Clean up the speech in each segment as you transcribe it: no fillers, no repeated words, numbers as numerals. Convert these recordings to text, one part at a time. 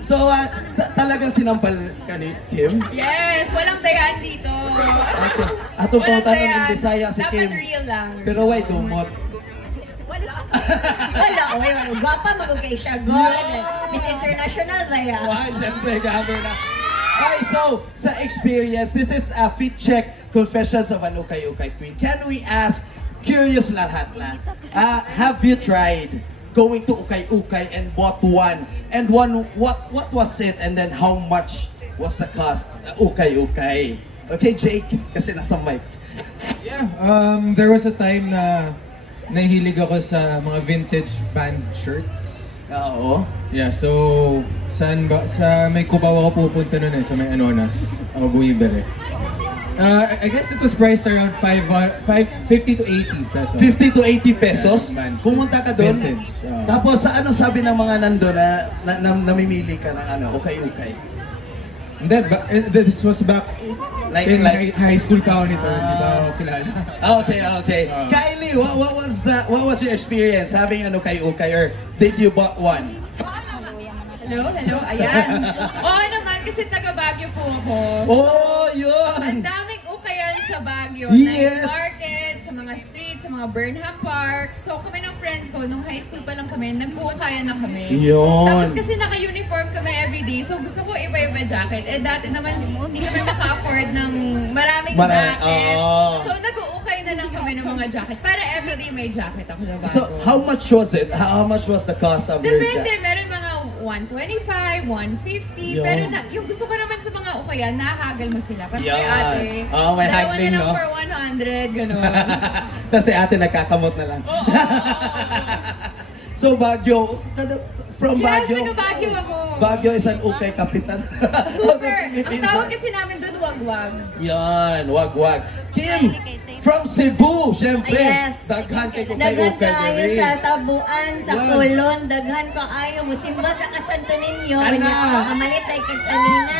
So, talagang sinampal ka ni Kim? Yes, walang dayaan dito. Atong Walang pautan dayaan. ng Bisaya si Kim. Dapat real lang. Pero why dumot? Wala. Wala. Gwapa mag-okay siya. God. Miss International ba yan? Wow, syempre, gabi na. Okay, so, sa experience, this is a fit check confessions of an ukay-ukay queen. Can we ask, curious lahat na, have you tried going to ukay-ukay and bought one? And one, what was it? And then how much was the cost? Ukay-ukay. Okay, Jake, kasi nasa mic. Yeah, there was a time na nahihilig ako sa mga vintage band shirts. Oo. Yeah, so saan ba? Sa may Cubao ako pupunta nun sa may Anonas. Ako bumibili. I guess it was priced around 50 to 80 pesos. 50 to 80 pesos? Yeah, Pumunta ka doon? Vintage. Tapos sa ano sabi ng mga nando na namimili ka ng ano, ukay-ukay? Hindi, this was back in high school ka nito. Hindi ba ako kilala? Okay. Kylie, what was your experience having an ukay-ukay or did you bought one? Hello, ayan. Oo naman, kasi taga Baguio po ako. Oh, yun! Ang daming ukayan sa Baguio. Yes! Night market, sa mga streets, sa mga Burnham Park. So kami ng friends ko, nung high school pa lang kami, nag-uukayan na kami. Yun! Tapos kasi naka-uniform kami everyday, so gusto ko iba-iba jacket. Eh dati naman, hindi kami maka-afford ng maraming jacket. Oh. So nag-uukay na lang kami ng mga jacket. Para everyday may jacket ako sa bago. So, how much was it? How much was the cost of your Depende, jacket? meron mga 125, 150, Yun. pero yung gusto ko naman sa mga ukayan, nahagal mo sila. Kasi Yan. ate, Oh, may dalawa haggling, na lang no? for 100, gano'n. Tapos si ate nagkakamot na lang. So, Baguio, from Yes, Baguio? taga-Baguio ako. Baguio is an ukay capital. Super! Ang tawag kasi namin doon, wag-wag. Yan, wag-wag. Kim, from Cebu, syempre. Yes. Daghan kay Daghan ukay kaayo diri. sa Tabuan, sa Yan. Kulon, daghan kaayo musimba sa kasanto ninyo. Ana. Nya kamalit ay kag sanina.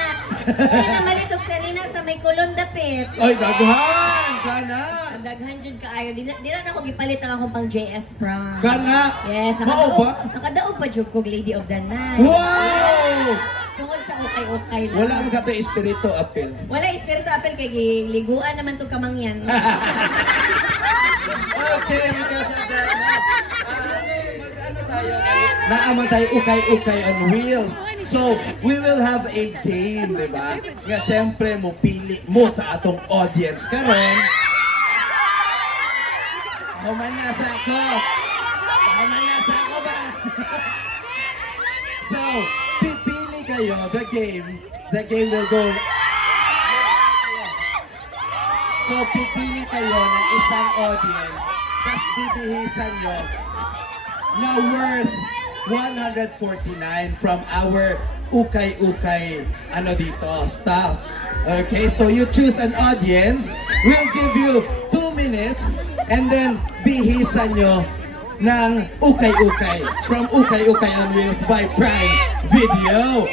Sino namalit og sanina sa may Kulon dapit? Ay, daghan! Kana! Daghan jud kaayo. Dira na ko gipalit ang akong pang JS prom. Kana! Yes, Mao ba? nakadaog pa jud kog Lady of the Night. Wow! Tungod sa ukay-ukay lang. Wala mo ka to espiritu apil. Wala espiritu apel kay giliguan naman to kamangyan. Okay, because of that, mag-ano tayo? Naaman tayo ukay-ukay on wheels. So, we will have a game, di ba? Nga syempre, mo pili mo sa atong audience karon. Human na sa ako. Human na sa ako ba? So, pipili kayo, the game will go. So, pipili kayo ng isang audience, tapos bibihisan nyo na worth 149 from our ukay-ukay, stuffs. Okay, so you choose an audience, we'll give you 2 minutes, and then bihisan nyo ng ukay-ukay from Ukay-Ukay on Wheels by Prime Video.